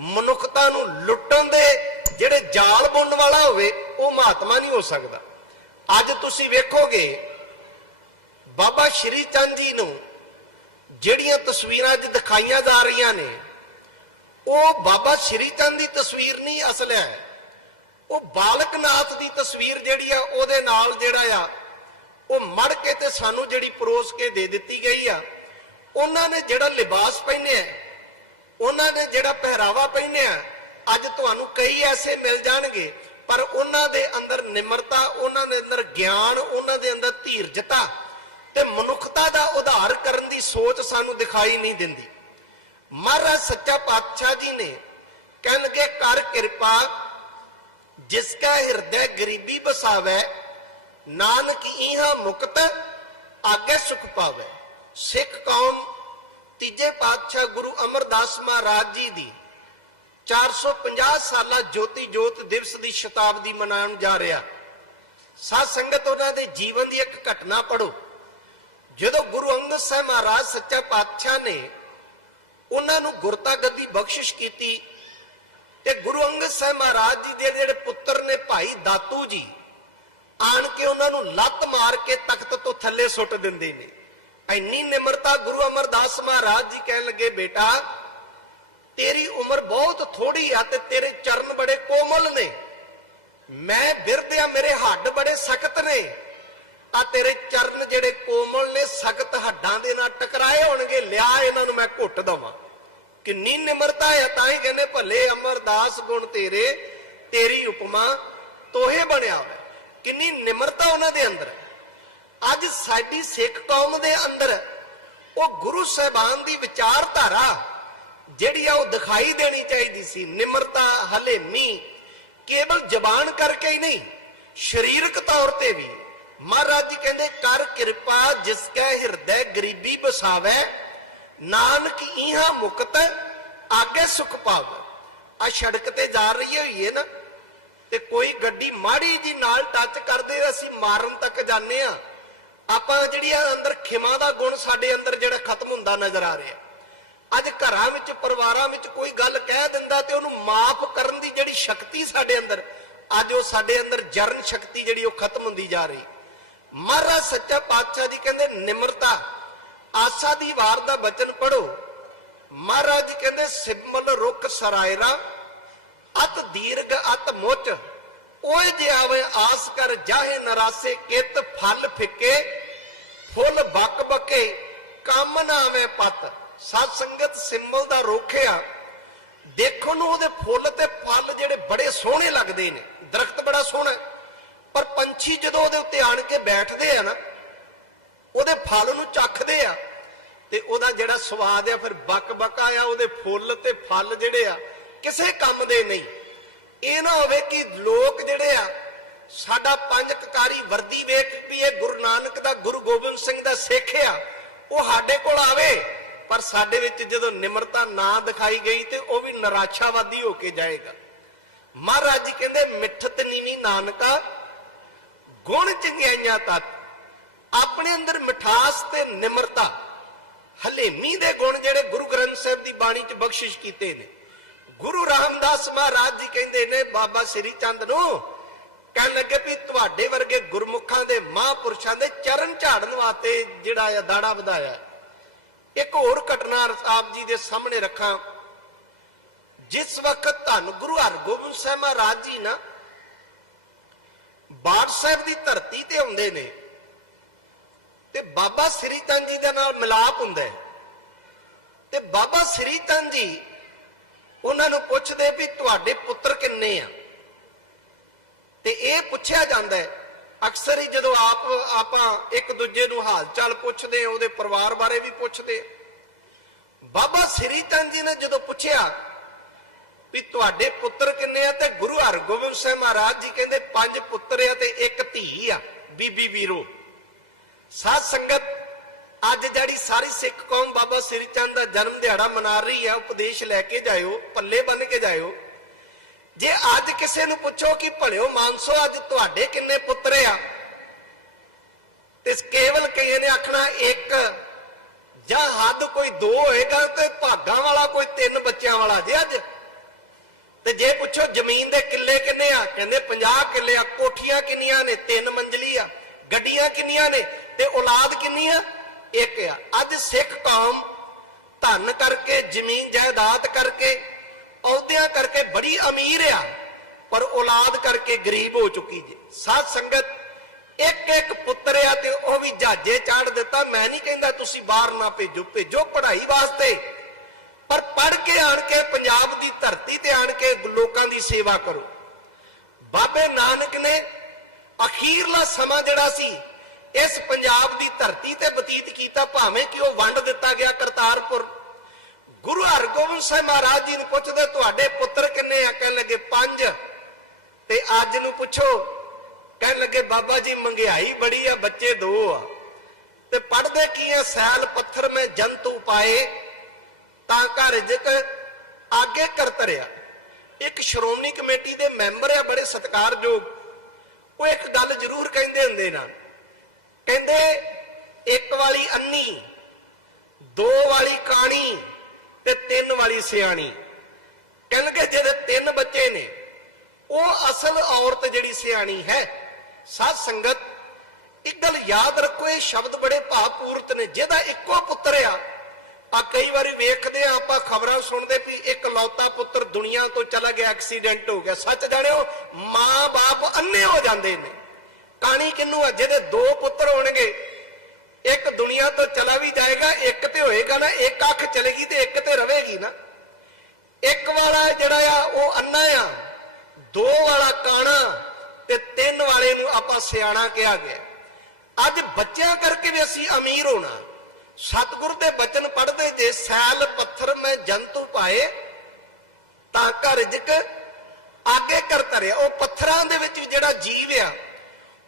S1: ਮਨੁੱਖਤਾ ਨੂੰ ਲੁੱਟਣ ਦੇ ਜਿਹੜੇ ਜਾਲ ਬੁਣਨ ਵਾਲਾ ਹੋਵੇ, ਉਹ ਮਹਾਤਮਾ ਨਹੀਂ ਹੋ ਸਕਦਾ। ਅੱਜ ਤੁਸੀਂ ਵੇਖੋਗੇ, ਬਾਬਾ ਸ਼੍ਰੀ ਚੰਦ ਜੀ ਨੂੰ ਜਿਹੜੀਆਂ ਤਸਵੀਰਾਂ ਅੱਜ ਦਿਖਾਈਆਂ ਜਾ ਰਹੀਆਂ ਨੇ, ਉਹ ਬਾਬਾ ਸ਼੍ਰੀ ਚੰਦ ਦੀ ਤਸਵੀਰ ਨਹੀਂ ਅਸਲ ਹੈ। ਉਹ ਬਾਲਕ ਨਾਥ ਦੀ ਤਸਵੀਰ ਜਿਹੜੀ ਆ, ਉਹਦੇ ਨਾਲ ਜਿਹੜਾ ਆ, ਉਹ ਮੜ ਕੇ ਤੇ ਸਾਨੂੰ ਜਿਹੜੀ ਪਰੋਸ ਕੇ ਦੇ ਦਿੱਤੀ ਗਈ ਆ। ਉਹਨਾਂ ਨੇ ਜਿਹੜਾ ਲਿਬਾਸ ਪਹਿਨਿਆ ਉਹਨਾਂ ਨੇ ਜਿਹੜਾ ਪਹਿਰਾਵਾ ਪਹਿਨਿਆ ਅੱਜ ਤੁਹਾਨੂੰ ਕਈ ਐਸੇ ਮਿਲ ਜਾਣਗੇ, ਪਰ ਉਹਨਾਂ ਦੇ ਅੰਦਰ ਨਿਮਰਤਾ, ਉਹਨਾਂ ਦੇ ਅੰਦਰ ਗਿਆਨ, ਉਹਨਾਂ ਦੇ ਅੰਦਰ ਧੀਰਜਤਾ ਤੇ ਮਨੁੱਖਤਾ ਦਾ ਉਧਾਰ ਕਰਨ ਦੀ ਸੋਚ ਸਾਨੂੰ ਦਿਖਾਈ ਨਹੀਂ ਦਿੰਦੀ। ਮਹਾਰਾਜ ਸੱਚਾ ਪਾਤਸ਼ਾਹ ਜੀ ਨੇ ਕਹਿਣਗੇ ਕਰ ਕਿਰਪਾ, ਜਿਸ ਕਾ ਹਿਰਦੈ ਗਰੀਬੀ ਬਸਾਵੇ, ਨਾਨਕ ਇਹਾ ਮੁਕਤ, ਆਗੇ ਸੁਖ ਪਾਵੇ। ਸਿੱਖ ਕੌਮ ਤੀਜੇ ਪਾਤਸ਼ਾਹ ਗੁਰੂ ਅਮਰਦਾਸ ਮਹਾਰਾਜ ਜੀ ਦੀ 450 ਸਾਲਾ ਜੋਤੀ ਜੋਤ ਦਿਵਸ ਦੀ ਸ਼ਤਾਬਦੀ ਮਨਾਉਣ ਜਾ ਰਿਹਾ। ਸਾਧ ਸੰਗਤ ਉਹਨਾਂ ਦੇ ਜੀਵਨ ਦੀ ਇੱਕ ਘਟਨਾ ਪੜੋ ਜਦੋਂ ਗੁਰੂ ਅੰਗਦ ਸਾਹਿਬ ਮਹਾਰਾਜ ਸੱਚਾ ਪਾਤਸ਼ਾਹ ਨੇ
S2: ਉਹਨਾਂ ਨੂੰ ਗੁਰਤਾ ਗੱਦੀ ਬਖਸ਼ਿਸ਼ ਕੀਤੀ ਤੇ ਗੁਰੂ ਅੰਗਦ ਸਾਹਿਬ ਮਹਾਰਾਜ ਜੀ ਦੇ ਜਿਹੜੇ ਪੁੱਤਰ ਨੇ ਭਾਈ ਦਾਤੂ ਜੀ, ਆਣ ਕੇ ਉਹਨਾਂ ਨੂੰ ਲੱਤ ਮਾਰ ਕੇ ਤਖਤ ਤੋਂ ਥੱਲੇ ਸੁੱਟ ਦਿੰਦੇ ਨੇ। ਇੰਨੀ ਨਿਮਰਤਾ ਗੁਰੂ ਅਮਰਦਾਸ ਮਹਾਰਾਜ ਜੀ ਕਹਿਣ ਲੱਗੇ, ਬੇਟਾ, ਤੇਰੀ ਉਮਰ ਬਹੁਤ ਥੋੜੀ ਆ ਤੇ ਤੇਰੇ ਚਰਨ ਬੜੇ ਕੋਮਲ ਨੇ। ਮੈਂ ਬਿਰਦਿਆ ਮੇਰੇ ਹੱਡ ਬੜੇ ਸਖਤ ਨੇ। ਆ ਤੇਰੇ ਚਰਨ ਜਿਹੜੇ ਕੋਮਲ ਨੇ, ਸਖਤ ਹੱਡਾਂ ਦੇ ਨਾਲ ਟਕਰਾਏ ਹੋਣਗੇ, ਲਿਆ ਇਹਨਾਂ ਨੂੰ ਮੈਂ ਘੁੱਟ ਦਵਾਂ। ਕਿੰਨੀ ਨਿਮਰਤਾ ਹੈ ਤਾਂ ਹੀ ਕਹਿੰਦੇ, ਭੱਲੇ ਅਮਰਦਾਸ ਗੁਣ ਤੇਰੇ, ਤੇਰੀ ਉਪਮਾ ਤੋਹੇ ਬਣਿਆ ਹੋਇਆ। ਕਿੰਨੀ ਨਿਮਰਤਾ ਉਹਨਾਂ ਦੇ ਅੰਦਰ ਹੈ। ਅੱਜ ਸਾਡੀ ਸਿੱਖ ਕੌਮ ਦੇ ਅੰਦਰ ਉਹ ਗੁਰੂ ਸਾਹਿਬਾਨ ਦੀ ਵਿਚਾਰਧਾਰਾ ਜਿਹੜੀ ਆ ਉਹ ਦਿਖਾਈ ਦੇਣੀ ਚਾਹੀਦੀ ਸੀ। ਨਿਮਰਤਾ ਹਲੇਮੀ ਕੇਵਲ ਜ਼ਬਾਨ ਕਰਕੇ ਹੀ ਨਹੀਂ, ਸਰੀਰਕ ਤੌਰ ਤੇ ਵੀ। ਮਹਾਰਾਜ ਜੀ ਕਹਿੰਦੇ, ਕਰ ਕਿਰਪਾ ਜਿਸ ਕੈ ਹਿਰਦੈ ਗਰੀਬੀ ਬਸਾਵੇ, ਨਾਨਕ ਇਹਾਂ ਮੁਕਤ ਆਗੇ ਸੁਖ ਪਾਵੇ। ਆ ਸੜਕ ਤੇ ਜਾ ਰਹੀ ਹੋਈ ਹੈ ਨਾ, ਤੇ ਕੋਈ ਗੱਡੀ ਮਾੜੀ ਜੀ ਨਾਲ ਟੱਚ ਕਰਦੇ, ਅਸੀਂ ਮਾਰਨ ਤੱਕ ਜਾਂਦੇ ਆ ਆਪਾਂ ਜਿਹੜੀ ਆ ਅੰਦਰ ਖਿਮਾ ਦਾ ਗੁਣ ਸਾਡੇ ਅੰਦਰ ਜਿਹੜਾ ਖਤਮ ਹੁੰਦਾ ਨਜ਼ਰ ਆ ਰਿਹਾ। ਅੱਜ ਘਰਾਂ ਵਿੱਚ, ਪਰਿਵਾਰਾਂ ਵਿੱਚ ਕੋਈ ਗੱਲ ਕਹਿ ਦਿੰਦਾ ਤੇ ਉਹਨੂੰ ਮਾਫ ਕਰਨ ਦੀ ਜਿਹੜੀ ਸ਼ਕਤੀ ਸਾਡੇ ਅੰਦਰ, ਅੱਜ ਉਹ ਸਾਡੇ ਅੰਦਰ ਜਰਨ ਸ਼ਕਤੀ ਜਿਹੜੀ ਉਹ ਖਤਮ ਹੁੰਦੀ ਜਾ ਰਹੀ। ਮਹਾਰਾਜ ਸੱਚਾ ਪਾਤਸ਼ਾਹ ਜੀ ਕਹਿੰਦੇ, ਨਿਮਰਤਾ, ਆਸਾ ਦੀ ਵਾਰ ਦਾ ਬਚਨ ਪੜੋ ਮਹਾਰਾਜ ਜੀ ਕਹਿੰਦੇ, ਸਿਮਲ ਰੁੱਖ ਸਰਾਇਰਾ, ਅਤ ਦੀਰਘ ਅਤ ਮੁੱਚ। ਓਏ ਜੇ ਆਵੇ ਆਸ ਕਰ, ਜਾਹੇ ਨਰਾਸੇ, ਕਿਤ ਫਲ ਫਿੱਕੇ, ਫੁੱਲ ਬੱਕ ਬੱਕੇ, ਕੰਮ ਨਾ ਆਵੇ ਪਤ। ਸਤ ਸੰਗਤ ਸਿੰਬਲ ਦਾ ਰੋਖਿਆ ਦੇਖੋ ਨੂੰ ਉਹਦੇ ਫੁੱਲ ਤੇ ਫਲ ਜਿਹੜੇ ਬੜੇ ਸੋਹਣੇ ਲੱਗਦੇ ਨੇ। ਦਰਖਤ ਬੜਾ ਸੋਹਣਾ ਪਰ ਪੰਛੀ ਜਦੋਂ ਉਹਦੇ ਉੱਤੇ ਆਣ ਕੇ ਬੈਠਦੇ ਆ ਨਾ, ਉਹਦੇ ਫਲ ਨੂੰ ਚੱਖਦੇ ਆ ਤੇ ਉਹਦਾ ਜਿਹੜਾ ਸਵਾਦ ਆ, ਫਿਰ ਬੱਕ ਬੱਕਾ ਆ ਉਹਦੇ ਫੁੱਲ ਤੇ ਫਲ ਜਿਹੜੇ ਆ, ਕਿਸੇ ਕੰਮ ਦੇ ਨਹੀਂ। ਇਹ ਨਾ ਹੋਵੇ ਕਿ ਲੋਕ ਜਿਹੜੇ ਆ, ਸਾਡਾ ਪੰਜ ਕਕਾਰੀ ਵਰਦੀ ਵੇਖ ਵੀ ਇਹ ਗੁਰੂ ਨਾਨਕ ਦਾ, ਗੁਰੂ ਗੋਬਿੰਦ ਸਿੰਘ ਦਾ ਸਿੱਖ ਆ, ਉਹ ਸਾਡੇ ਕੋਲ ਆਵੇ, ਪਰ ਸਾਡੇ ਵਿੱਚ ਜਦੋਂ ਨਿਮਰਤਾ ਨਾ ਦਿਖਾਈ ਗਈ ਤੇ ਉਹ ਵੀ ਨਿਰਾਸ਼ਾਵਾਦੀ ਹੋ ਕੇ ਜਾਏਗਾ। ਮਹਾਰਾਜ ਜੀ ਕਹਿੰਦੇ, ਮਿੱਠਤ ਨੀਵੀਂ ਨਾਨਕਾ, ਗੁਣ ਚੰਗਿਆਈਆਂ ਤਤ ਆਪਣੇ ਅੰਦਰ ਮਿਠਾਸ ਤੇ ਨਿਮਰਤਾ, ਹਲੇਮੀ ਦੇ ਗੁਣ ਜਿਹੜੇ ਗੁਰੂ ਗ੍ਰੰਥ ਸਾਹਿਬ ਦੀ ਬਾਣੀ 'ਚ ਬਖਸ਼ਿਸ਼ ਕੀਤੇ ਨੇ। ਗੁਰੂ ਰਾਮਦਾਸ ਮਹਾਰਾਜ ਜੀ ਕਹਿੰਦੇ ਨੇ, ਬਾਬਾ ਸ੍ਰੀ ਚੰਦ ਨੂੰ, ਕਹਿਣ ਲੱਗੇ ਵੀ ਤੁਹਾਡੇ ਵਰਗੇ ਗੁਰਮੁਖਾਂ ਦੇ ਮਹਾਂਪੁਰਸ਼ਾਂ ਦੇ ਚਰਨ ਝਾੜਨ ਵਾਸਤੇ ਜਿਹੜਾ ਆ ਦਾੜਾ ਵਧਾਇਆ ਇੱਕ ਹੋਰ ਘਟਨਾ ਆਪ ਜੀ ਦੇ ਸਾਹਮਣੇ ਰੱਖਾਂ। ਜਿਸ ਵਕਤ ਧੰਨ ਗੁਰੂ ਹਰਗੋਬਿੰਦ ਸਾਹਿਬ ਮਹਾਰਾਜ ਜੀ ਨਾ ਬਾੜ ਸਾਹਿਬ ਦੀ ਧਰਤੀ ਤੇ ਆਉਂਦੇ ਨੇ, ਤੇ ਬਾਬਾ ਸ੍ਰੀ ਚੰਦ ਜੀ ਦੇ ਨਾਲ ਮਿਲਾਪ ਹੁੰਦਾ ਹੈ। ਤੇ ਬਾਬਾ ਸ੍ਰੀ ਚੰਦ ਜੀ ਉਹਨਾਂ ਨੂੰ ਪੁੱਛਦੇ ਵੀ ਤੁਹਾਡੇ ਪੁੱਤਰ ਕਿੰਨੇ ਆ? ਤੇ ਇਹ ਪੁੱਛਿਆ ਜਾਂਦਾ ਹੈ ਅਕਸਰ ਹੀ ਜਦੋਂ ਆਪ ਆਪਾਂ ਇੱਕ ਦੂਜੇ ਨੂੰ ਹਾਲ ਚਾਲ ਪੁੱਛਦੇ ਹਾਂ, ਉਹਦੇ ਪਰਿਵਾਰ ਬਾਰੇ ਵੀ ਪੁੱਛਦੇ ਬਾਬਾ ਸ੍ਰੀ ਚੰਦ ਜੀ ਨੇ ਜਦੋਂ ਪੁੱਛਿਆ ਵੀ ਤੁਹਾਡੇ ਪੁੱਤਰ ਕਿੰਨੇ ਆ ਤੇ ਗੁਰੂ ਹਰਗੋਬਿੰਦ ਸਾਹਿਬ ਮਹਾਰਾਜ ਜੀ ਕਹਿੰਦੇ ਪੰਜ ਪੁੱਤਰ ਆ ਤੇ ਇੱਕ ਧੀ ਆ ਬੀਬੀ ਵੀਰੋ। ਸਾਧ ਸੰਗਤ ਅੱਜ ਜਿਹੜੀ ਸਾਰੀ ਸਿੱਖ ਕੌਮ ਬਾਬਾ ਸ੍ਰੀ ਚੰਦ ਦਾ ਜਨਮ ਦਿਹਾੜਾ ਮਨਾ ਰਹੀ ਹੈ ਉਪਦੇਸ਼ ਲੈ ਕੇ ਜਾਇਓ, ਪੱਲੇ ਬੰਨ ਕੇ ਜਾਇਓ। ਜੇ ਅੱਜ ਕਿਸੇ ਨੂੰ ਪੁੱਛੋ ਕਿ ਭਲਿਓ ਮਾਨਸੋ ਅੱਜ ਤੁਹਾਡੇ ਕਿੰਨੇ ਪੁੱਤਰ ਆ? ਤੇ ਕੇਵਲ ਕਈਆਂ ਨੇ ਆਖਣਾ, ਇੱਕ ਜਾਂ ਹੱਦ ਕੋਈ ਦੋ ਹੋਏਗਾ ਤੇ ਭਾਗਾਂ ਵਾਲਾ ਕੋਈ ਤਿੰਨ ਬੱਚਿਆਂ ਵਾਲਾ ਜੇ ਅੱਜ। ਤੇ ਜੇ ਪੁੱਛੋ ਜ਼ਮੀਨ ਦੇ ਕਿੱਲੇ ਕਿੰਨੇ ਆ? ਕਹਿੰਦੇ 50 ਕਿੱਲੇ ਆ, ਕੋਠੀਆਂ ਕਿੰਨੀਆਂ ਨੇ? ਤਿੰਨ ਮੰਜ਼ਲੀ ਆ। ਗੱਡੀਆਂ ਕਿੰਨੀਆਂ ਨੇ? ਤੇ ਔਲਾਦ ਕਿੰਨੀ ਆ? ਇੱਕ ਆ। ਅੱਜ ਸਿੱਖ ਕੌਮ ਧਨ ਕਰਕੇ, ਜ਼ਮੀਨ ਜਾਇਦਾਦ ਕਰਕੇ, ਅਹੁਦਿਆਂ ਕਰਕੇ ਬੜੀ ਅਮੀਰ ਆ, ਪਰ ਔਲਾਦ ਕਰਕੇ ਗਰੀਬ ਹੋ ਚੁੱਕੀ ਜੇ। ਸਾਧ ਸੰਗਤ, ਇੱਕ ਇੱਕ ਪੁੱਤਰ ਆ ਤੇ ਉਹ ਵੀ ਜਹਾਜੇ ਚਾੜ ਦਿੱਤਾ। ਮੈਂ ਨਹੀਂ ਕਹਿੰਦਾ ਤੁਸੀਂ ਬਾਹਰ ਨਾ ਭੇਜੋ ਭੇਜੋ ਪੜ੍ਹਾਈ ਵਾਸਤੇ। ਪਰ ਪੜ ਕੇ ਆਣ ਕੇ, ਪੰਜਾਬ ਦੀ ਧਰਤੀ ਤੇ ਆਣ ਕੇ ਲੋਕਾਂ ਦੀ ਸੇਵਾ ਕਰੋ। ਬਾਬੇ ਨਾਨਕ ਨੇ ਅਖੀਰਲਾ ਸਮਾਂ ਜਿਹੜਾ ਸੀ ਇਸ ਪੰਜਾਬ ਦੀ ਧਰਤੀ ਤੇ ਬਤੀਤ ਕੀਤਾ ਭਾਵੇਂ ਕਿ ਉਹ ਵੰਡ ਦਿੱਤਾ ਗਿਆ ਕਰਤਾਰਪੁਰ। ਗੁਰੂ ਹਰਗੋਬਿੰਦ ਸਾਹਿਬ ਮਹਾਰਾਜ ਜੀ ਨੂੰ ਪੁੱਛਦੇ, ਤੁਹਾਡੇ ਪੁੱਤਰ ਕਿੰਨੇ ਆ? ਕਹਿਣ ਲੱਗੇ, ਪੰਜ। ਤੇ ਅੱਜ ਨੂੰ ਪੁੱਛੋ, ਕਹਿਣ ਲੱਗੇ, ਬਾਬਾ ਜੀ ਮੰਗਿਆਈ ਬੜੀ ਆ, ਬੱਚੇ ਦੋ ਆ। ਤੇ ਪੜਦੇ ਕੀ ਆ, ਸੈਲ, ਪੱਥਰ ਮੈਂ ਜੰਤੂ ਪਾਏ, ਤਾਂ ਘਰ ਜਿਕ ਆਗੇ ਕਰਤਰਿਆ ਇੱਕ ਸ਼੍ਰੋਮਣੀ ਕਮੇਟੀ ਦੇ ਮੈਂਬਰ ਆ, ਬੜੇ ਸਤਿਕਾਰਯੋਗ। ਉਹ ਇੱਕ ਗੱਲ ਜ਼ਰੂਰ ਕਹਿੰਦੇ ਹੁੰਦੇ ਨਾ ਕਹਿੰਦੇ, ਇੱਕ ਵਾਲੀ ਅੰਨੀ, ਦੋ ਵਾਲੀ ਕਾਣੀ ਤੇ ਤਿੰਨ ਵਾਲੀ ਸਿਆਣੀ। ਕਹਿਣਗੇ ਜਿਹਦੇ ਤਿੰਨ ਬੱਚੇ ਨੇ, ਉਹ ਅਸਲ ਔਰਤ ਜਿਹੜੀ ਸਿਆਣੀ ਹੈ ਸਾਧ ਸੰਗਤ, ਇੱਕ ਗੱਲ ਯਾਦ ਰੱਖੋ, ਇਹ ਸ਼ਬਦ ਬੜੇ ਭਾਵਪੂਰਤ ਨੇ, ਜਿਹਦਾ ਇੱਕੋ ਪੁੱਤਰ ਆ। ਆ ਕਈ ਵਾਰੀ ਵੇਖਦੇ ਆ, ਆਪਾਂ ਖਬਰਾਂ ਸੁਣਦੇ ਵੀ ਇੱਕ ਲੌਤਾ ਪੁੱਤਰ ਦੁਨੀਆ ਤੋਂ ਚਲਾ ਗਿਆ, ਐਕਸੀਡੈਂਟ ਹੋ ਗਿਆ। ਸੱਚ ਜਾਣਿਓ, ਮਾਂ-ਬਾਪ ਅੰਨੇ ਹੋ ਜਾਂਦੇ ਨੇ। ਕਹਾਣੀ ਕਿੰਨੂੰ ਆ? ਜਿਹਦੇ ਦੋ ਪੁੱਤਰ ਹੋਣਗੇ, ਇੱਕ ਦੁਨੀਆ ਤੋਂ ਚਲਾ ਵੀ ਜਾਏਗਾ, ਇੱਕ ਤੇ ਹੋਏਗਾ ਨਾ, ਇੱਕ ਅੱਖ ਚਲੇਗੀ ਤੇ ਇੱਕ ਤੇ ਰਹੇਗੀ ਨਾ। ਇੱਕ ਵਾਲਾ ਜਿਹੜਾ ਆ, ਉਹ ਅੰਨਾ ਆ, ਦੋ ਵਾਲਾ ਕਾਣਾ ਤੇ ਤਿੰਨ ਵਾਲੇ ਨੂੰ ਆਪਾਂ ਸਿਆਣਾ ਕਿਹਾ ਗਿਆ। ਅੱਜ ਬੱਚਿਆਂ ਕਰਕੇ ਵੀ ਅਸੀਂ ਅਮੀਰ ਹੋਣਾ। ਸਤਿਗੁਰ ਦੇ ਬਚਨ ਪੜ੍ਹਦੇ, ਜੇ ਸੈਲ ਪੱਥਰ ਮੈਂ ਜੰਤੂ ਪਾਏ, ਤਾਂ ਘਰ ਜਿਕ ਆਗੇ ਕਰ ਧਰਿਆ। ਉਹ ਪੱਥਰਾਂ ਦੇ ਵਿੱਚ ਵੀ ਜਿਹੜਾ ਜੀਵ ਆ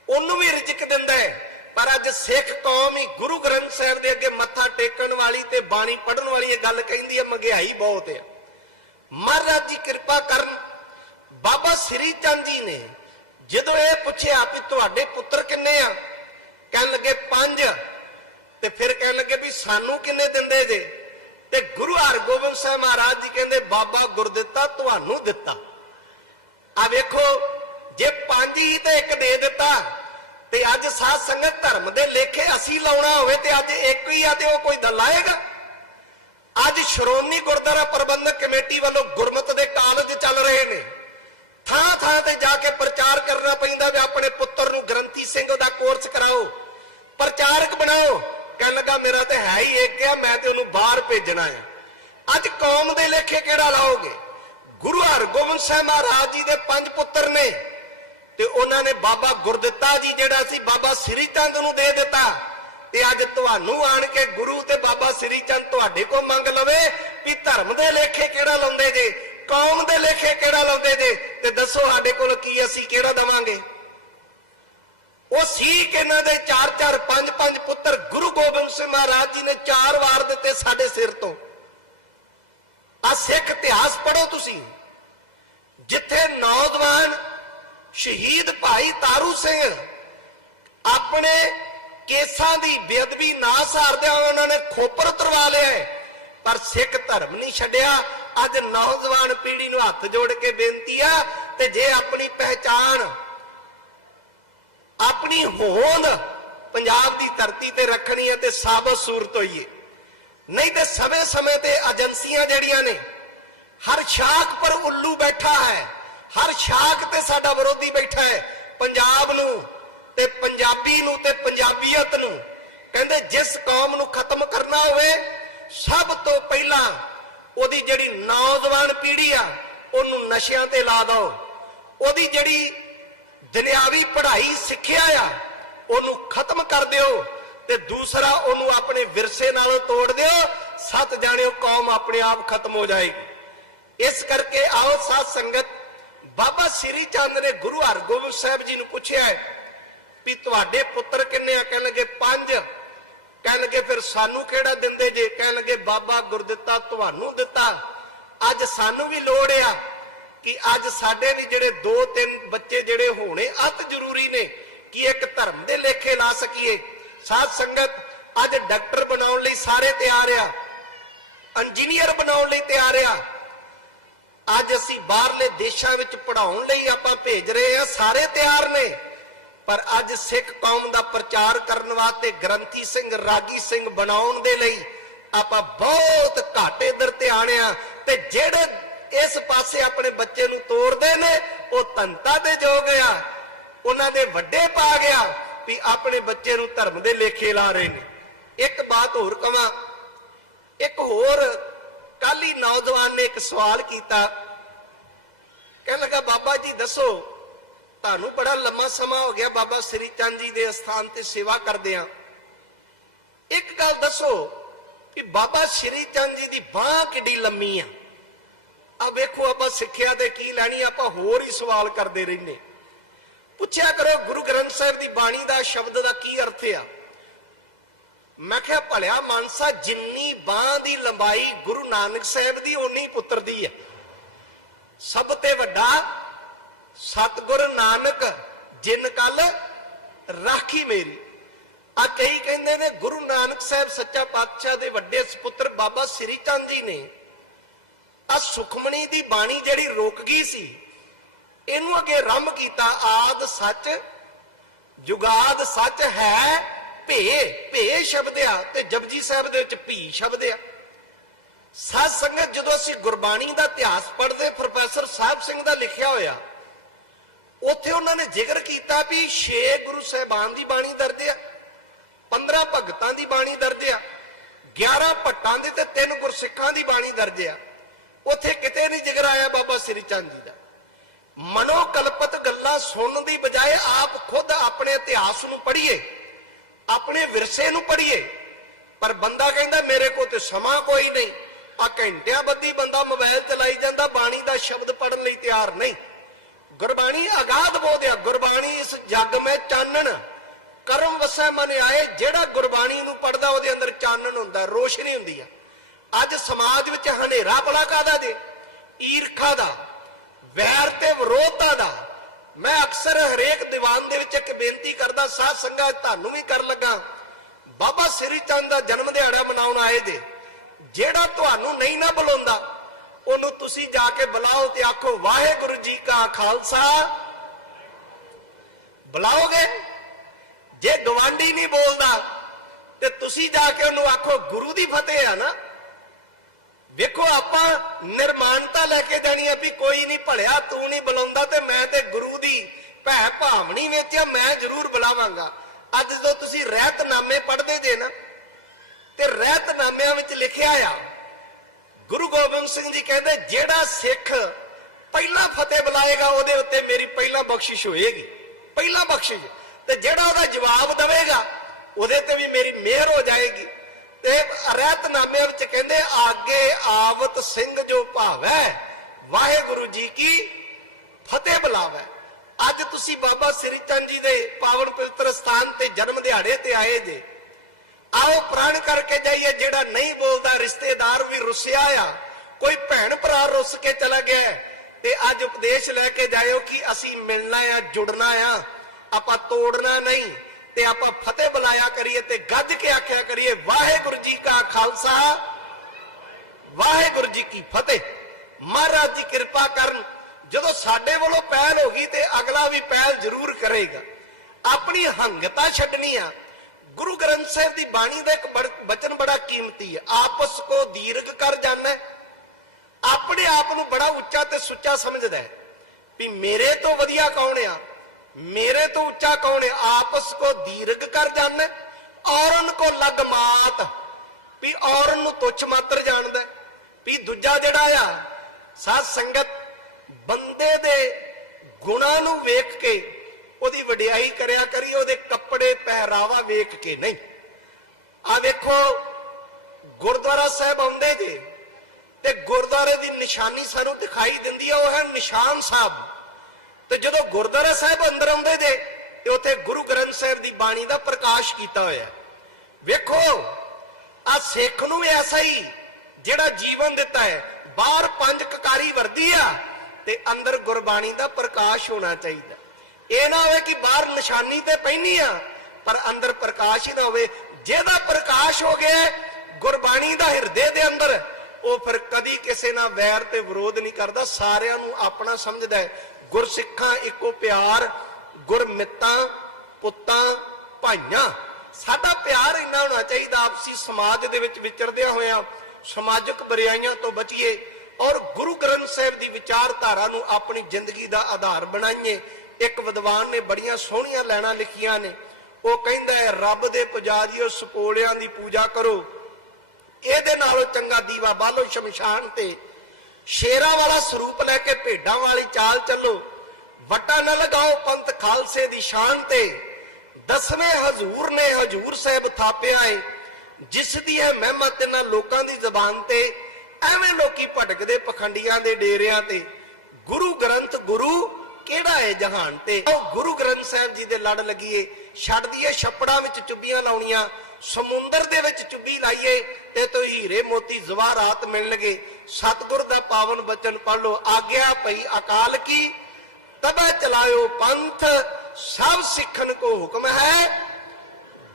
S2: ਉਹਨੂੰ ਵੀ ਰਿਜਕ ਦਿੰਦਾ ਹੈ। ਪਰ ਅੱਜ ਸਿੱਖ ਕੌਮ ਹੀ ਗੁਰੂ ਗ੍ਰੰਥ ਸਾਹਿਬ ਦੇ ਅੱਗੇ ਮੱਥਾ ਟੇਕਣ ਵਾਲੀ ਤੇ ਬਾਣੀ ਪੜਨ ਵਾਲੀ ਇਹ ਗੱਲ ਕਹਿੰਦੀ ਹੈ, ਮਹਿੰਗਾਈ ਬਹੁਤ ਹੈ। ਮਹਾਰਾਜ ਜੀ ਕਿਰਪਾ ਕਰਨ, ਬਾਬਾ ਸ੍ਰੀ ਚੰਦ ਜੀ ਨੇ ਜਦੋਂ ਇਹ ਪੁੱਛਿਆ ਵੀ ਤੁਹਾਡੇ ਪੁੱਤਰ ਕਿੰਨੇ ਆ, ਕਹਿਣ ਲੱਗੇ ਪੰਜ। ਤੇ ਫਿਰ ਕਹਿਣ ਲੱਗੇ ਵੀ ਸਾਨੂੰ ਕਿੰਨੇ ਦਿੰਦੇ ਜੇ? ਤੇ ਗੁਰੂ ਹਰਗੋਬਿੰਦ ਸਾਹਿਬ ਮਹਾਰਾਜ ਜੀ ਕਹਿੰਦੇ, ਬਾਬਾ ਗੁਰਦਿੱਤਾ ਤੁਹਾਨੂੰ ਦਿੱਤਾ। ਆ ਵੇਖੋ ਜੇ ਪੰਜ ਹੀ ਤੇ ਇੱਕ ਦੇ ਦਿੱਤਾ, ਤੇ ਅੱਜ ਸਾਧ ਸੰਗਤ ਧਰਮ ਦੇ ਲੇਖੇ ਅਸੀਂ ਲਾਉਣਾ ਹੋਵੇ ਤੇ ਅੱਜ ਇੱਕ ਹੀ ਆ ਤੇ ਉਹ ਕੋਈ ਦਲਾਏਗਾ ਅੱਜ ਸ਼੍ਰੋਮਣੀ ਗੁਰਦੁਆਰਾ ਪ੍ਰਬੰਧਕ ਕਮੇਟੀ ਵੱਲੋਂ ਗੁਰਮਤ ਦੇ ਕਾਲਜ ਚੱਲ ਰਹੇ ਨੇ। ਥਾਂ ਥਾਂ ਤੇ ਜਾ ਕੇ ਪ੍ਰਚਾਰ ਕਰਨਾ ਪੈਂਦਾ ਵੀ, ਆਪਣੇ ਪੁੱਤਰ ਨੂੰ ਗ੍ਰੰਥੀ ਸਿੰਘ ਦਾ ਕੋਰਸ ਕਰਾਓ। ਪ੍ਰਚਾਰਕ ਬਣਾਓ। ਕਹਿਣ ਲੱਗਾ, ਮੇਰਾ ਤੇ ਹੈ ਹੀ ਇੱਕ ਆ, ਮੈਂ ਤੇ ਉਹਨੂੰ ਬਾਹਰ ਭੇਜਣਾ ਹੈ ਅੱਜ ਕੌਮ ਦੇ ਲੇਖੇ ਕਿਹੜਾ ਲਾਓਗੇ? ਗੁਰੂ ਹਰਗੋਬਿੰਦ ਸਾਹਿਬ ਮਹਾਰਾਜ ਜੀ ਦੇ ਪੰਜ ਪੁੱਤਰ ਨੇ। ਤੇ ਉਹਨਾਂ ਨੇ ਬਾਬਾ ਗੁਰਦਿੱਤਾ ਜੀ ਜਿਹੜਾ ਸੀ, ਬਾਬਾ ਸ੍ਰੀ ਚੰਦ ਨੂੰ ਦੇ ਦਿੱਤਾ। ਤੇ ਅੱਜ ਤੁਹਾਨੂੰ ਆਣ ਕੇ ਗੁਰੂ ਤੇ ਬਾਬਾ ਸ੍ਰੀ ਚੰਦ ਤੁਹਾਡੇ ਕੋਲ ਮੰਗ ਲਵੇ ਵੀ ਧਰਮ ਦੇ ਲੇਖੇ ਕਿਹੜਾ ਲਾਉਂਦੇ ਜੇ, ਕੌਮ ਦੇ ਲੇਖੇ ਕਿਹੜਾ ਲਾਉਂਦੇ ਜੇ, ਤੇ ਦੱਸੋ ਸਾਡੇ ਕੋਲ ਕੀ ਅਸੀਂ ਕਿਹੜਾ ਦਵਾਂਗੇ? ਉਹ ਸੀ ਕਿ ਇਹਨਾਂ ਦੇ ਚਾਰ ਚਾਰ ਪੰਜ ਪੰਜ ਪੁੱਤਰ ਗੁਰੂ ਗੋਬਿੰਦ ਸਿੰਘ ਮਹਾਰਾਜ ਜੀ ਨੇ ਚਾਰ ਵਾਰ ਦਿੱਤੇ ਸਾਡੇ ਸਿਰ ਤੋਂ। ਆ ਸਿੱਖ ਇਤਿਹਾਸ ਪੜੋ ਤੁਸੀਂ। ਜਿੱਥੇ ਨੌਜਵਾਨ ਸ਼ਹੀਦ ਭਾਈ ਤਾਰੂ ਸਿੰਘ। ਆਪਣੇ ਕੇਸਾਂ ਦੀ ਬੇਅਦਬੀ ਨਾ ਸਾਰਦਿਆਂ ਉਹਨਾਂ ਨੇ ਖੋਪਰ ਉਤਰਵਾ ਲਿਆ ਹੈ। ਪਰ ਸਿੱਖ ਧਰਮ ਨਹੀਂ ਛੱਡਿਆ। ਅੱਜ ਨੌਜਵਾਨ ਪੀੜ੍ਹੀ ਨੂੰ ਹੱਥ ਜੋੜ ਕੇ ਬੇਨਤੀ ਆ ਤੇ ਜੇ ਆਪਣੀ ਪਹਿਚਾਣ, ਆਪਣੀ ਹੋਂਦ ਪੰਜਾਬ ਦੀ ਧਰਤੀ ਤੇ ਰੱਖਣੀ ਹੈ ਤੇ ਸਾਬਤ ਸੂਰਤ ਹੋਈਏ। ਨਹੀਂ ਤੇ ਸਮੇਂ ਸਮੇਂ ਤੇ ਏਜੰਸੀਆਂ ਜਿਹੜੀਆਂ ਨੇ, ਹਰ ਸ਼ਾਖ ਪਰ ਉੱਲੂ ਬੈਠਾ ਹੈ। ਹਰ ਸ਼ਾਖ ਤੇ ਸਾਡਾ ਵਿਰੋਧੀ ਬੈਠਾ ਹੈ, ਪੰਜਾਬ ਨੂੰ ਤੇ ਪੰਜਾਬੀ ਨੂੰ ਤੇ ਪੰਜਾਬੀਅਤ ਨੂੰ। ਕਹਿੰਦੇ ਜਿਸ ਕੌਮ ਨੂੰ ਖਤਮ ਕਰਨਾ ਹੋਵੇ, ਸਭ ਤੋਂ ਪਹਿਲਾਂ ਉਹਦੀ ਜਿਹੜੀ ਨੌਜਵਾਨ ਪੀੜ੍ਹੀ ਆ, ਉਹਨੂੰ ਨਸ਼ਿਆਂ ਤੇ ਲਾ ਦਿਓ। ਉਹਦੀ ਜਿਹੜੀ ਦੁਨਿਆਵੀ ਪੜ੍ਹਾਈ, ਸਿੱਖਿਆ ਆ, ਉਹਨੂੰ ਖਤਮ ਕਰ ਦਿਓ ਤੇ ਦੂਸਰਾ ਉਹਨੂੰ ਆਪਣੇ ਵਿਰਸੇ ਨਾਲ ਤੋੜ ਦਿਓ, ਸੱਤ ਜਾਣਿਓ ਕੌਮ ਆਪਣੇ ਆਪ ਖਤਮ ਹੋ ਜਾਏਗੀ। ਇਸ ਕਰਕੇ ਆਓ ਸਾਧ ਸੰਗਤ ਬਾਬਾ ਸ੍ਰੀ ਚੰਦ ਨੇ ਗੁਰੂ ਹਰਗੋਬਿੰਦ ਸਾਹਿਬ ਜੀ ਨੂੰ ਪੁੱਛਿਆ ਵੀ ਤੁਹਾਡੇ ਪੁੱਤਰ ਕਿੰਨੇ ਆ? ਕਹਿਣਗੇ ਪੰਜ। ਕਹਿਣਗੇ ਫਿਰ ਸਾਨੂੰ ਕਿਹੜਾ ਦਿੰਦੇ ਜੇ? ਕਹਿਣਗੇ ਬਾਬਾ ਗੁਰਦਿੱਤਾ ਤੁਹਾਨੂੰ ਦਿੱਤਾ। ਅੱਜ ਸਾਨੂੰ ਵੀ ਲੋੜ ਆ ਕਿ ਅੱਜ ਸਾਡੇ ਵੀ ਜਿਹੜੇ ਦੋ ਤਿੰਨ ਬੱਚੇ ਜਿਹੜੇ ਹੋਣੇ ਅਤ ਜ਼ਰੂਰੀ ਨੇ, ਕਿ ਇੱਕ ਧਰਮ ਦੇ ਲੇਖੇ ਲਾ ਸਕੀਏ। ਸਾਧ ਸੰਗਤ, ਅੱਜ ਡਾਕਟਰ ਬਣਾਉਣ ਲਈ ਸਾਰੇ ਤਿਆਰ ਆ। ਇੰਜੀਨੀਅਰ ਬਣਾਉਣ ਲਈ ਤਿਆਰ ਆ। ਅੱਜ ਅਸੀਂ ਬਾਹਰਲੇ ਦੇਸ਼ਾਂ ਵਿੱਚ ਪੜਾਉਣ ਲਈ ਆਪਾਂ ਭੇਜ ਰਹੇ ਆ ਸਾਰੇ ਤਿਆਰ ਨੇ। ਪਰ ਅੱਜ ਸਿੱਖ ਕੌਮ ਦਾ ਪ੍ਰਚਾਰ ਕਰਨ ਵਾਸਤੇ ਗ੍ਰੰਥੀ ਸਿੰਘ ਰਾਗੀ ਸਿੰਘ ਬਣਾਉਣ ਦੇ ਲਈ ਆਪਾਂ ਬਹੁਤ ਘੱਟ ਇਧਰ ਧਿਆਨ ਆ ਤੇ ਜਿਹੜੇ ਇਸ ਪਾਸੇ ਆਪਣੇ ਬੱਚੇ ਨੂੰ ਤੋੜਦੇ ਨੇ, ਉਹ ਤੰਤਾ ਦੇ ਜੋ ਗਿਆ ਉਹਨਾਂ ਦੇ ਵੱਡੇ ਪਾ ਗਿਆ ਵੀ ਆਪਣੇ ਬੱਚੇ ਨੂੰ ਧਰਮ ਦੇ ਲੇਖੇ ਲਾ ਰਹੇ ਨੇ। ਇੱਕ ਬਾਤ ਹੋਰ ਕਵਾਂ, ਇੱਕ ਹੋਰ ਕੱਲ ਹੀ ਨੌਜਵਾਨ ਨੇ ਇੱਕ ਸਵਾਲ ਕੀਤਾ। ਕਹਿਣ ਲੱਗਾ, ਬਾਬਾ ਜੀ ਦੱਸੋ, ਤੁਹਾਨੂੰ ਬੜਾ ਲੰਮਾ ਸਮਾਂ ਹੋ ਗਿਆ ਬਾਬਾ ਸ੍ਰੀ ਚੰਦ ਜੀ ਦੇ ਅਸਥਾਨ ਤੇ ਸੇਵਾ ਕਰਦੇ ਆ। ਇੱਕ ਗੱਲ ਦੱਸੋ ਕਿ ਬਾਬਾ ਸ੍ਰੀ ਚੰਦ ਜੀ ਦੀ ਬਾਹ ਕਿੱਡੀ ਲੰਮੀ ਆ। ਆ ਵੇਖੋ, ਆਪਾਂ ਸਿੱਖਿਆ ਦੇ ਕੀ ਲੈਣੀ, ਆਪਾਂ ਹੋਰ ਹੀ ਸਵਾਲ ਕਰਦੇ ਰਹਿੰਦੇ। ਪੁੱਛਿਆ ਕਰੋ, ਗੁਰੂ ਗ੍ਰੰਥ ਸਾਹਿਬ ਦੀ ਬਾਣੀ ਦਾ ਸ਼ਬਦ ਦਾ ਕੀ ਅਰਥ ਆ? ਮੈਂ ਕਿਹਾ, ਭਲਿਆ ਮਾਨਸਾ ਜਿੰਨੀ ਬਾਹ ਦੀ ਲੰਬਾਈ ਗੁਰੂ ਨਾਨਕ ਸਾਹਿਬ ਦੀ, ਓਨੀ ਪੁੱਤਰ ਦੀ ਹੈ। ਸਭ ਤੇ ਵੱਡਾ ਸਤਗੁਰ ਨਾਨਕ ਜਿਨ ਕਲ ਰਾਖੀ ਮੇਰੀ। ਆ ਕਈ ਕਹਿੰਦੇ ਨੇ, ਗੁਰੂ ਨਾਨਕ ਸਾਹਿਬ ਸੱਚਾ ਪਾਤਸ਼ਾਹ ਦੇ ਵੱਡੇ ਸੁਪੁੱਤਰ ਬਾਬਾ ਸ੍ਰੀ ਚੰਦ ਜੀ ਨੇ। ਆ ਸੁਖਮਣੀ ਦੀ ਬਾਣੀ ਜਿਹੜੀ ਰੁਕ ਗਈ ਸੀ, ਇਹਨੂੰ ਅੱਗੇ ਰੰਮ ਕੀਤਾ, ਆਦ ਸੱਚ, ਜੁਗਾਦ ਸੱਚ ਹੈ ਭੇ ਭੇ ਸ਼ਬਦ ਆ ਤੇ ਜਪਜੀ ਸਾਹਿਬ ਦੇ ਵਿੱਚ ਭੀ ਸ਼ਬਦ ਆ। ਸਾਧ ਸੰਗਤ ਜਦੋਂ ਅਸੀਂ ਗੁਰਬਾਣੀ ਦਾ ਇਤਿਹਾਸ ਪੜ੍ਹਦੇ, ਪ੍ਰੋਫੈਸਰ ਸਾਹਿਬ ਸਿੰਘ ਦਾ ਲਿਖਿਆ ਹੋਇਆ, ਉੱਥੇ ਉਹਨਾਂ ਨੇ ਜ਼ਿਕਰ ਕੀਤਾ ਵੀ 6 ਗੁਰੂ ਸਾਹਿਬਾਨ ਦੀ ਬਾਣੀ ਦਰਜ ਆ 15 ਭਗਤਾਂ ਦੀ ਬਾਣੀ ਦਰਜ ਆ 11 ਭੱਟਾਂ ਦੀ ਤੇ 3 ਗੁਰਸਿੱਖਾਂ ਦੀ ਬਾਣੀ ਦਰਜ ਆ। ਉੱਥੇ ਕਿਤੇ ਨਹੀਂ ਜ਼ਿਕਰ ਆਇਆ ਬਾਬਾ ਸ੍ਰੀ ਚੰਦ ਜੀ ਦਾ। ਮਨੋਕਲਪਤ ਗੱਲਾਂ ਸੁਣਨ ਦੀ ਬਜਾਏ ਆਪ ਖੁਦ ਆਪਣੇ ਇਤਿਹਾਸ ਨੂੰ ਪੜ੍ਹੀਏ। ਆਪਣੇ ਵਿਰਸੇ ਨੂੰ ਪੜ੍ਹੀਏ। ਪਰ ਬੰਦਾ ਕਹਿੰਦਾ, ਮੇਰੇ ਕੋਲ ਤੇ ਸਮਾਂ ਕੋਈ ਨਹੀਂ। ਆ ਘੰਟਿਆਂ ਬੱਧੀ ਬੰਦਾ ਮੋਬਾਈਲ ਚਲਾਈ ਜਾਂਦਾ, ਬਾਣੀ ਦਾ ਸ਼ਬਦ ਪੜਨ ਲਈ ਤਿਆਰ ਨਹੀਂ। ਗੁਰਬਾਣੀ ਅਗਾਧ ਬੋਧਿਆ ਗੁਰਬਾਣੀ ਇਸ ਜੱਗ ਮੈਂ ਚਾਨਣ। ਕਰਮ ਵਸੈ ਮਨ ਆਏ। ਜਿਹੜਾ ਗੁਰਬਾਣੀ ਨੂੰ ਪੜਦਾ ਉਹਦੇ ਅੰਦਰ ਚਾਨਣ ਹੁੰਦਾ, ਰੋਸ਼ਨੀ ਹੁੰਦੀ ਆ। ਅੱਜ ਸਮਾਜ ਵਿੱਚ ਹਨੇਰਾ ਬੜਾ ਕਾਦਾ ਦੇ ਈਰਖਾ ਦਾ, ਵੈਰ ਤੇ ਵਿਰੋਧਤਾ ਦਾ। ਮੈਂ ਅਕਸਰ ਹਰੇਕ ਦੀਵਾਨ ਦੇ ਵਿੱਚ ਇੱਕ ਬੇਨਤੀ ਕਰਦਾ, ਸਾਧ ਸੰਗਤ ਤੁਹਾਨੂੰ ਵੀ ਕਰ ਲੱਗਾ। ਬਾਬਾ ਸ੍ਰੀ ਚੰਦ ਦਾ ਜਨਮ ਦਿਹਾੜਾ ਮਨਾਉਣ ਆਏ ਜੇ, ਜਿਹੜਾ ਤੁਹਾਨੂੰ ਨਹੀਂ ਨਾ ਬੁਲਾਉਂਦਾ, ਉਹਨੂੰ ਤੁਸੀਂ ਜਾ ਕੇ ਬੁਲਾਓ ਤੇ ਆਖੋ, ਵਾਹਿਗੁਰੂ ਜੀ ਕਾ ਖਾਲਸਾ। ਬੁਲਾਓਗੇ? ਜੇ ਗਵਾਂਢੀ ਨਹੀਂ ਬੋਲਦਾ, ਤੇ ਤੁਸੀਂ ਜਾ ਕੇ ਉਹਨੂੰ ਆਖੋ, ਗੁਰੂ ਦੀ ਫਤਿਹ ਆ ਨਾ। ਵੇਖੋ, ਆਪਾਂ ਨਿਰਮਾਨਤਾ ਲੈ ਕੇ ਜਾਣੀ ਆ ਵੀ ਕੋਈ ਨਹੀਂ ਭਲਿਆ, ਤੂੰ ਨਹੀਂ ਬੁਲਾਉਂਦਾ ਤੇ ਮੈਂ ਤੇ ਗੁਰੂ ਦੀ ਭੈ ਭਾਵਣੀ ਵਿੱਚ ਮੈਂ ਜ਼ਰੂਰ ਬੁਲਾਵਾਂਗਾ। ਅੱਜ ਜਦੋਂ ਤੁਸੀਂ ਰਹਿਤਨਾਮੇ ਪੜ੍ਹਦੇ ਜੇ ਨਾ, ਤੇ ਰਹਿਤਨਾਮਿਆਂ ਵਿੱਚ ਲਿਖਿਆ ਆ, ਗੁਰੂ ਗੋਬਿੰਦ ਸਿੰਘ ਜੀ ਕਹਿੰਦੇ, ਜਿਹੜਾ ਸਿੱਖ ਪਹਿਲਾ ਫਤਿਹ ਬੁਲਾਏਗਾ, ਉਹਦੇ ਉੱਤੇ ਮੇਰੀ ਪਹਿਲਾ ਬਖਸ਼ਿਸ਼ ਹੋਏਗੀ। ਪਹਿਲਾ ਬਖਸ਼ਿਸ਼। ਤੇ ਜਿਹੜਾ ਉਹਦਾ ਜਵਾਬ ਦੇਵੇਗਾ, ਉਹਦੇ ਤੇ ਵੀ ਮੇਰੀ ਮਿਹਰ ਹੋ ਜਾਏਗੀ। ਤੇ ਰਹਿਤਨਾਮੇ ਵਿੱਚ ਕਹਿੰਦੇ ਆਗੇ ਆਵਤ ਸਿੰਘ ਜੋ ਭਾਵੈ, ਵਾਹਿਗੁਰੂ ਜੀ ਕੀ ਫਤਿਹ ਬੁਲਾਵੇ। ਅੱਜ ਤੁਸੀਂ ਬਾਬਾ ਸ੍ਰੀ ਚੰਦ ਜੀ ਦੇ ਪਾਵਨ ਪਵਿੱਤਰ ਸਥਾਨ ਤੇ ਜਨਮ ਦਿਹਾੜੇ ਤੇ ਆਏ ਜੇ। ਆਓ ਪ੍ਰਣ ਕਰਕੇ ਜਾਈਏ, ਜਿਹੜਾ ਨਹੀਂ ਬੋਲਦਾ, ਰਿਸ਼ਤੇਦਾਰ ਵੀ ਰੁੱਸਿਆ ਆ। ਕੋਈ ਭੈਣ ਭਰਾ ਰੁੱਸ ਕੇ ਚਲਾ ਗਿਆ ਤੇ ਅੱਜ ਉਪਦੇਸ਼ ਲੈ ਕੇ ਜਾਇਓ ਕਿ ਅਸੀਂ ਮਿਲਣਾ ਆ, ਜੁੜਨਾ ਆ। ਆਪਾਂ ਤੋੜਨਾ ਨਹੀਂ। ਤੇ ਆਪਾਂ ਫਤਿਹ ਬੁਲਾਇਆ ਕਰੀਏ ਤੇ ਗੱਜ ਕੇ ਆਖਿਆ ਕਰੀਏ, ਵਾਹਿਗੁਰੂ ਜੀ ਕਾ ਖਾਲਸਾ, ਵਾਹਿਗੁਰੂ ਜੀ ਕੀ ਫਤਿਹ। ਮਹਾਰਾਜ ਜੀ ਕਿਰਪਾ ਕਰਨ, ਜਦੋਂ ਸਾਡੇ ਵੱਲੋਂ ਪਹਿਲ ਹੋ ਗਈ ਤੇ ਅਗਲਾ ਵੀ ਪਹਿਲ ਜ਼ਰੂਰ ਕਰੇਗਾ। ਆਪਣੀ ਹੰਗਤਾ ਛੱਡਣੀ ਆ। ਗੁਰੂ ਗ੍ਰੰਥ ਸਾਹਿਬ ਦੀ ਬਾਣੀ ਦਾ ਇੱਕ ਬੜ- ਬਚਨ ਬੜਾ ਕੀਮਤੀ ਹੈ ਆਪਸ ਕੋ ਦੀਰਘ ਕਰ ਜਾਣਾ। ਆਪਣੇ ਆਪ ਨੂੰ ਬੜਾ ਉੱਚਾ ਤੇ ਸੁੱਚਾ ਸਮਝਦਾ ਹੈ। ਵੀ ਮੇਰੇ ਤੋਂ ਵਧੀਆ ਕੌਣ ਆ? ਮੇਰੇ ਤੋਂ ਉੱਚਾ ਕੌਣ ਹੈ? ਆਪਸ ਕੋ ਦੀਰਘ ਕਰ ਜਾਣਾ ਔਰਨ ਕੋ ਲਗ ਮਾਤ। ਵੀ ਔਰਨ ਨੂੰ ਤੁੱਛ ਮਾਤਰ ਜਾਣਦਾ। ਵੀ ਦੂਜਾ ਜਿਹੜਾ ਆ, ਸਾਧ ਸੰਗਤ ਬੰਦੇ ਦੇ ਗੁਣਾਂ ਨੂੰ ਵੇਖ ਕੇ ਉਹਦੀ ਵਡਿਆਈ ਕਰਿਆ ਕਰੀ, ਉਹਦੇ ਕੱਪੜੇ ਪਹਿਰਾਵਾ ਵੇਖ ਕੇ ਨਹੀਂ। ਆ ਵੇਖੋ, ਗੁਰਦੁਆਰਾ ਸਾਹਿਬ ਆਉਂਦੇ ਜੇ ਤੇ ਗੁਰਦੁਆਰੇ ਦੀ ਨਿਸ਼ਾਨੀ ਸਾਨੂੰ ਦਿਖਾਈ ਦਿੰਦੀ ਆ, ਉਹ ਹੈ ਨਿਸ਼ਾਨ ਸਾਹਿਬ। ਤੇ ਜਦੋਂ ਗੁਰਦੁਆਰਾ ਸਾਹਿਬ ਅੰਦਰ ਆਉਂਦੇ ਜੇ, ਤੇ ਉੱਥੇ ਗੁਰੂ ਗ੍ਰੰਥ ਸਾਹਿਬ ਦੀ ਬਾਣੀ ਦਾ ਪ੍ਰਕਾਸ਼ ਕੀਤਾ ਹੋਇਆ ਵੇਖੋ ਆ ਸਿੱਖ ਨੂੰ ਵੀ ਐਸਾ ਹੀ ਜਿਹੜਾ ਜੀਵਨ ਦਿੱਤਾ ਹੈ। ਬਾਹਰ ਪੰਜ ਕਕਾਰੀ ਵਰਦੀ ਆ, ਤੇ ਅੰਦਰ ਗੁਰਬਾਣੀ ਦਾ ਪ੍ਰਕਾਸ਼ ਹੋਣਾ ਚਾਹੀਦਾ ਇਹ ਨਾ ਹੋਵੇ ਕਿ ਬਾਹਰ ਨਿਸ਼ਾਨੀ ਤੇ ਪਹਿਨੀ ਆ, ਪਰ ਅੰਦਰ ਪ੍ਰਕਾਸ਼ ਹੀ ਨਾ ਹੋਵੇ। ਜਿਹਦਾ ਪ੍ਰਕਾਸ਼ ਹੋ ਗਿਆ ਗੁਰਬਾਣੀ ਦਾ ਹਿਰਦੇ ਦੇ ਅੰਦਰ, ਉਹ ਫਿਰ ਕਦੀ ਕਿਸੇ ਨਾਲ ਵੈਰ ਤੇ ਵਿਰੋਧ ਨਹੀਂ ਕਰਦਾ। ਸਾਰਿਆਂ ਨੂੰ ਆਪਣਾ ਸਮਝਦਾ ਹੈ। ਗੁਰਸਿੱਖਾਂ ਇੱਕੋ ਪਿਆਰ, ਗੁਰਮਿੱਤਾਂ, ਪੁੱਤਾਂ, ਭਾਈਆਂ। ਸਾਡਾ ਪਿਆਰ ਇੰਨਾ ਹੋਣਾ ਚਾਹੀਦਾ, ਆਪਸੀ ਸਮਾਜ ਦੇ ਵਿੱਚ ਵਿਚਰਦਿਆਂ ਹੋਇਆਂ, ਸਮਾਜਿਕ ਬੁਰਾਈਆਂ ਤੋਂ ਬਚੀਏ ਔਰ ਗੁਰੂ ਗ੍ਰੰਥ ਸਾਹਿਬ ਦੀ ਵਿਚਾਰਧਾਰਾ ਨੂੰ ਆਪਣੀ ਜ਼ਿੰਦਗੀ ਦਾ ਆਧਾਰ ਬਣਾਈਏ। ਇੱਕ ਵਿਦਵਾਨ ਨੇ ਬੜੀਆਂ ਸੋਹਣੀਆਂ ਲੈਣਾ ਲਿਖੀਆਂ ਨੇ। ਉਹ ਕਹਿੰਦਾ ਹੈ, ਰੱਬ ਦੇ ਪੁਜਾਰੀਓ ਸਪੋਲਿਆਂ ਦੀ ਪੂਜਾ ਕਰੋ। ਇਹਦੇ ਨਾਲੋਂ ਚੰਗਾ ਦੀਵਾ ਬਾਲੋ ਸ਼ਮਸ਼ਾਨ ਤੇ। ਸ਼ੇਰਾਂ ਵਾਲਾ ਸਰੂਪ ਲੈ ਕੇ ਭੇਡਾਂ ਵਾਲੀ ਚਾਲ ਚੱਲੋ। ਵਟਾ ਨਾ ਲਗਾਓ ਪੰਥ ਖਾਲਸੇ ਦੀ ਸ਼ਾਨ ਤੇ। ਦਸਵੇਂ ਹਜ਼ੂਰ ਨੇ ਹਜ਼ੂਰ ਸਾਹਿਬ ਥਾਪਿਆ ਏ। ਜਿਸ ਦੀ ਹੈ ਮਹਿਮਾ ਇਹਨਾਂ ਲੋਕਾਂ ਦੀ ਜ਼ਬਾਨ ਤੇ, ਐਵੇਂ ਲੋਕੀ ਭਟਕਦੇ ਪਖੰਡੀਆਂ ਦੇ ਡੇਰਿਆਂ ਤੇ। ਗੁਰੂ ਗ੍ਰੰਥ ਗੁਰੂ ਕਿਹੜਾ ਹੈ ਜਹਾਨ ਤੇ? ਉਹ ਗੁਰੂ ਗ੍ਰੰਥ ਸਾਹਿਬ ਜੀ ਦੇ ਲੜ ਲੱਗੀਏ। ਛੱਡ ਦਈਏ ਛੱਪੜਾਂ ਵਿੱਚ ਚੁੱਬੀਆਂ ਲਾਉਣੀਆਂ। ਸਮੁੰਦਰ ਦੇ ਵਿੱਚ ਚੁੱਬੀ ਲਾਈਏ ਤੇ ਤੋ ਹੀਰੇ ਮੋਤੀ ਜ਼ਵਾਰਾਤ ਮਿਲਣਗੇ ਸਤਿਗੁਰ ਦਾ ਪਾਵਨ ਬਚਨ ਪੜ ਲਓ। ਆਗਿਆ ਪਈ ਅਕਾਲ ਕੀ? ਤਬੈ ਚਲਾਇਓ ਪੰਥ, ਸਭ ਸਿੱਖਣ ਕੋ ਹੁਕਮ ਹੈ।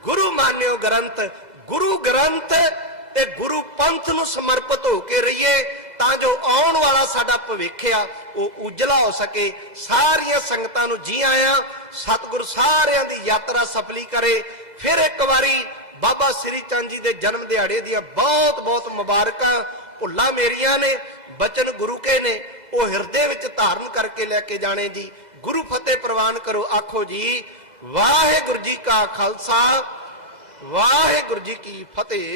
S2: ਗੁਰੂ ਮਾਨਿਓ ਗ੍ਰੰਥ, ਗੁਰੂ ਗ੍ਰੰਥ ਤੇ ਗੁਰੂ ਪੰਥ ਨੂੰ ਸਮਰਪਿਤ ਹੋ ਕੇ ਰਹੀਏ, ਤਾਂ ਜੋ ਆਉਣ ਵਾਲਾ ਸਾਡਾ ਭਵਿੱਖ ਆ, ਉਹ ਉਜਲਾ ਹੋ ਸਕੇ। ਸਾਰੀਆਂ ਸੰਗਤਾਂ ਨੂੰ ਜੀ ਆਇਆਂ। ਸਤਿਗੁਰ ਸਾਰਿਆਂ ਦੀ ਯਾਤਰਾ ਸਫਲੀ ਕਰੇ। ਫਿਰ ਇੱਕ ਵਾਰੀ ਬਾਬਾ ਸ੍ਰੀ ਚੰਦ ਜੀ ਦੇ ਜਨਮ ਦਿਹਾੜੇ ਦੀਆਂ ਬਹੁਤ ਬਹੁਤ ਮੁਬਾਰਕਾਂ ਭੁੱਲਾਂ ਮੇਰੀਆਂ ਨੇ, ਬਚਨ ਗੁਰੂ ਕੇ ਨੇ, ਉਹ ਹਿਰਦੇ ਵਿੱਚ ਧਾਰਨ ਕਰਕੇ ਲੈ ਕੇ ਜਾਣੇ ਜੀ। ਗੁਰੂ ਫਤਿਹ ਪ੍ਰਵਾਨ ਕਰੋ, ਆਖੋ ਜੀ, ਵਾਹਿਗੁਰੂ ਜੀ ਕਾ ਖਾਲਸਾ, ਵਾਹਿਗੁਰੂ ਜੀ ਕੀ ਫਤਿਹ।